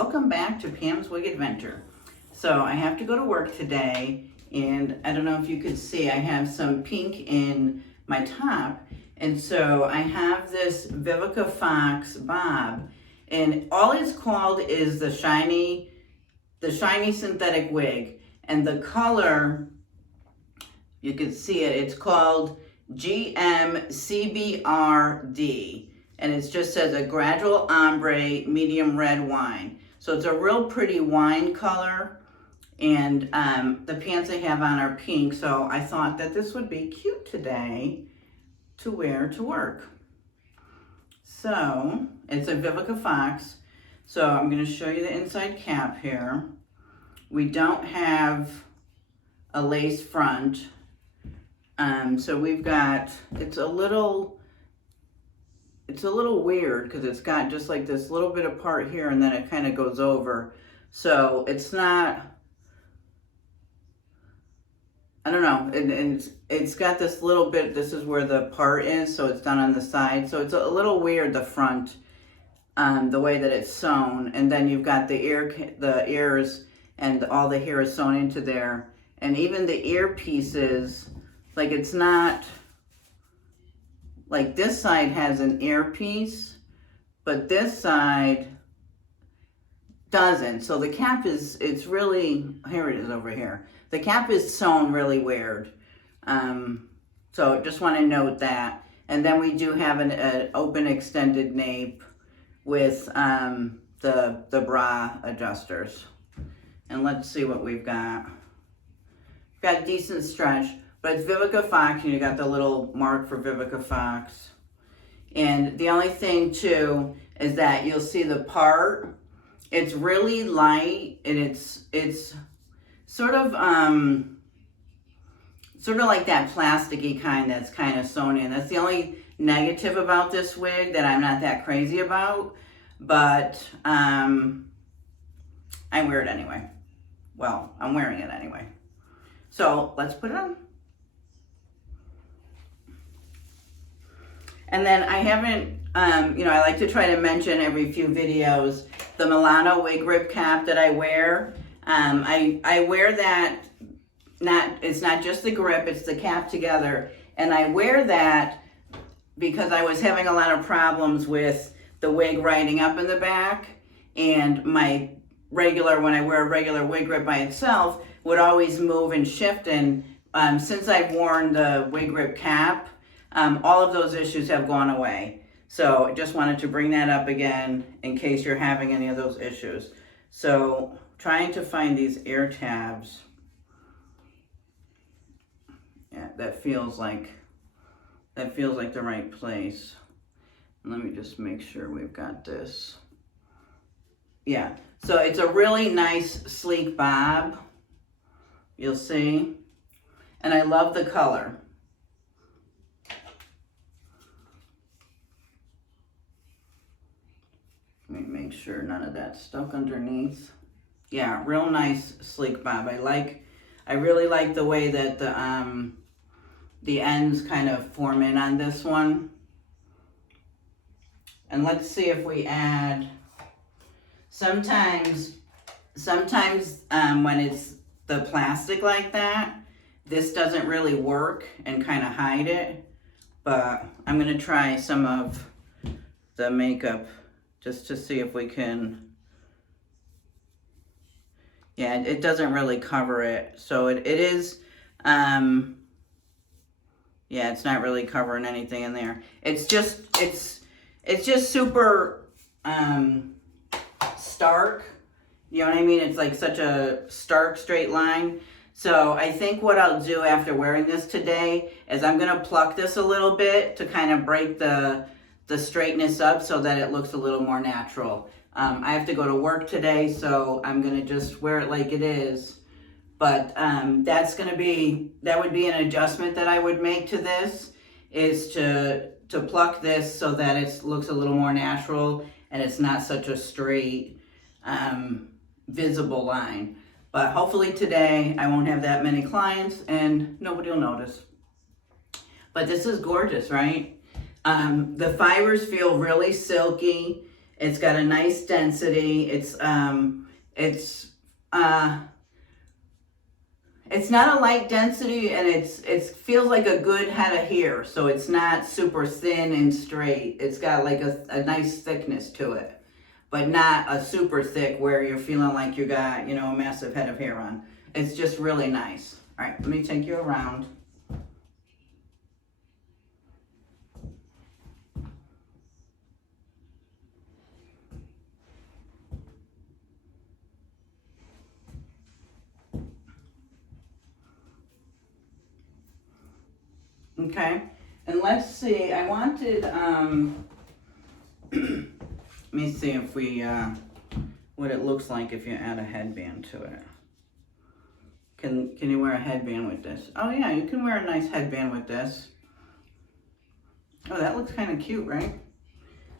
Welcome back to Pam's Wig Adventure. So I have to go to work today, and I don't know if you could see, I have some pink in my top, and so I have this Vivica Fox bob, and all it's called is the Shiny Synthetic Wig, and the color, you can see it, it's called GMCBRD. And it just says a gradual ombre medium red wine. So it's a real pretty wine color, and the pants I have on are pink, so I thought that this would be cute today to wear to work. So it's a Vivica Fox. So I'm going to show you the inside cap here. We don't have a lace front, so we've got, it's a little weird because it's got just like this little bit of part here and then it kind of goes over. So it's not, I don't know, and it's got this little bit, this is where the part is, so it's done on the side. So it's a little weird, the front, the way that it's sewn. And then you've got the ears and all the hair is sewn into there. And even the ear pieces, like it's not, like this side has an earpiece, but this side doesn't. So the cap is, it's really, here it is over here. The cap is sewn really weird. So just want to note that. And then we do have an open extended nape with the bra adjusters. And let's see what we've got. We've got decent stretch. But it's Vivica Fox, and you got the little mark for Vivica Fox. And the only thing too is that you'll see the part, it's really light, and it's sort of like that plasticky kind that's kind of sewn in. That's the only negative about this wig that I'm not that crazy about, but I wear it anyway. Well, I'm wearing it anyway. So let's put it on. And then I haven't, I like to try to mention every few videos the Milano wig grip cap that I wear. I wear that, it's not just the grip, it's the cap together. And I wear that because I was having a lot of problems with the wig riding up in the back. And my regular, when I wear a regular wig grip by itself, would always move and shift. And since I've worn the wig grip cap, all of those issues have gone away. So I just wanted to bring that up again in case you're having any of those issues. So trying to find these ear tabs. Yeah, that feels like the right place. Let me just make sure we've got this. Yeah, so it's a really nice sleek bob. You'll see. And I love the color. Let me make sure none of that's stuck underneath. Yeah, real nice sleek bob. I really like the way that the ends kind of form in on this one. And let's see if we add, sometimes when it's the plastic like that, this doesn't really work and kind of hide it. But I'm gonna try some of the makeup just to see if we can, yeah, it doesn't really cover it. So it is, yeah, it's not really covering anything in there. It's just super stark, you know what I mean? It's like such a stark straight line. So I think what I'll do after wearing this today is I'm gonna pluck this a little bit to kind of break the straightness up so that it looks a little more natural. I have to go to work today, so I'm gonna just wear it like it is. But that would be an adjustment that I would make to this, is to pluck this so that it looks a little more natural and it's not such a straight, visible line. But hopefully today I won't have that many clients and nobody will notice. But this is gorgeous, right? The fibers feel really silky. It's got a nice density. It's not a light density, and it feels like a good head of hair. So it's not super thin and straight. It's got like a nice thickness to it, but not a super thick where you're feeling like you got, you know, a massive head of hair on. It's just really nice. All right, let me take you around. Okay, and let's see, I wanted, let me see if we, what it looks like if you add a headband to it. Can you wear a headband with this? Oh yeah, you can wear a nice headband with this. Oh, that looks kind of cute, right?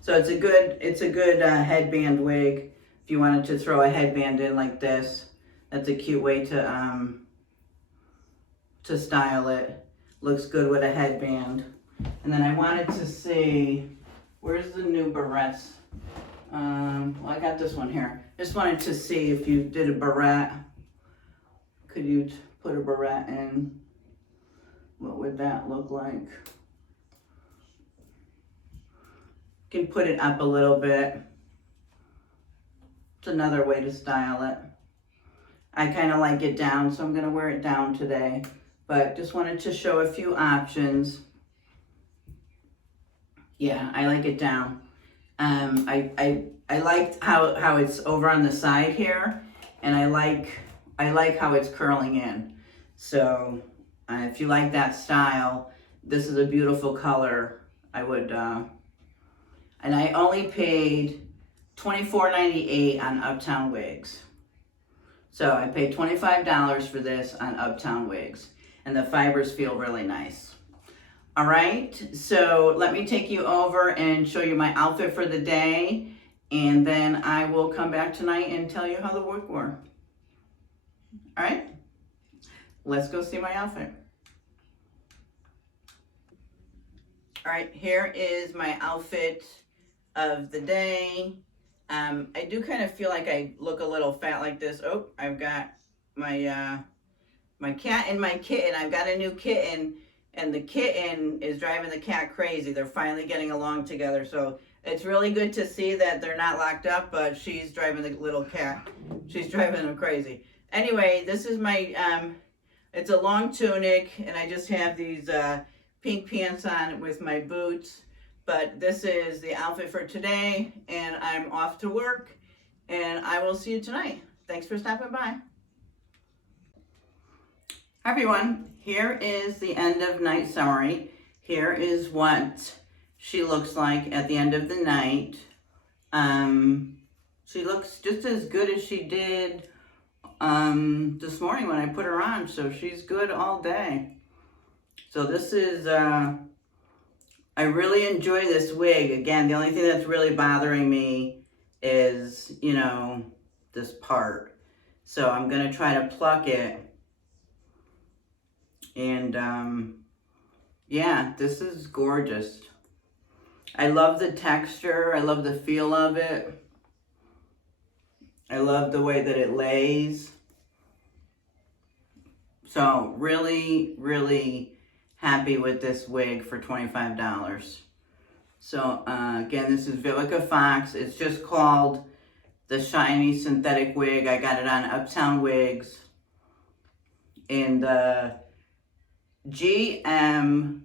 So it's a good headband wig. If you wanted to throw a headband in like this, that's a cute way to style it. Looks good with a headband. And then I wanted to see, where's the new barrettes? Well, I got this one here. Just wanted to see if you did a barrette. Could you put a barrette in? What would that look like? You can put it up a little bit. It's another way to style it. I kind of like it down, so I'm going to wear it down today. But just wanted to show a few options. Yeah, I like it down. I liked how it's over on the side here, and I like how it's curling in. So if you like that style, this is a beautiful color. I would, and I only paid $24.98 on Uptown Wigs. So I paid $25 for this on Uptown Wigs. And the fibers feel really nice. All right, so let me take you over and show you my outfit for the day, and then I will come back tonight and tell you how the wig wore. All right, let's go see my outfit. All right, here is my outfit of the day. I do kind of feel like I look a little fat like this. Oh, I've got my my cat and my kitten. I've got a new kitten, and the kitten is driving the cat crazy. They're finally getting along together. So it's really good to see that they're not locked up, but she's driving the little cat. She's driving them crazy. Anyway, this is my, it's a long tunic, and I just have these pink pants on with my boots. But this is the outfit for today, and I'm off to work, and I will see you tonight. Thanks for stopping by. Hi everyone, here is the end of night summary. Here is what she looks like at the end of the night. She looks just as good as she did this morning when I put her on, so she's good all day. So this is, I really enjoy this wig. Again, the only thing that's really bothering me is, you know, this part. So I'm gonna try to pluck it. And yeah, this is gorgeous. I love the texture. I love the feel of it. I love the way that it lays. So really, really happy with this wig for $25. So again, this is Vivica Fox. It's just called the Shiny Synthetic Wig. I got it on Uptown Wigs. And GMCBRD,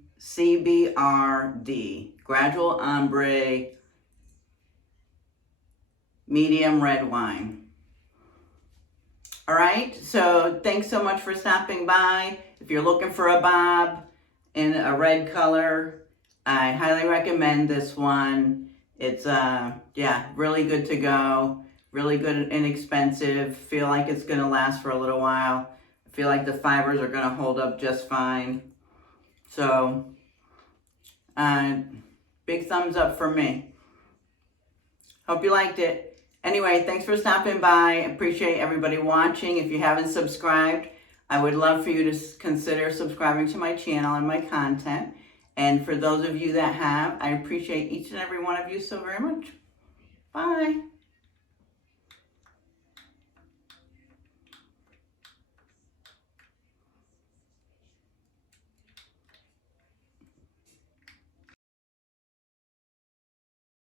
Gradual Ombre Medium Red Wine. All right, so thanks so much for stopping by. If you're looking for a bob in a red color, I highly recommend this one. It's, yeah, really good to go. Really good and inexpensive. Feel like it's gonna last for a little while. I feel like the fibers are going to hold up just fine. So, big thumbs up for me. Hope you liked it. Anyway, thanks for stopping by. Appreciate everybody watching. If you haven't subscribed, I would love for you to consider subscribing to my channel and my content. And for those of you that have, I appreciate each and every one of you so very much. Bye.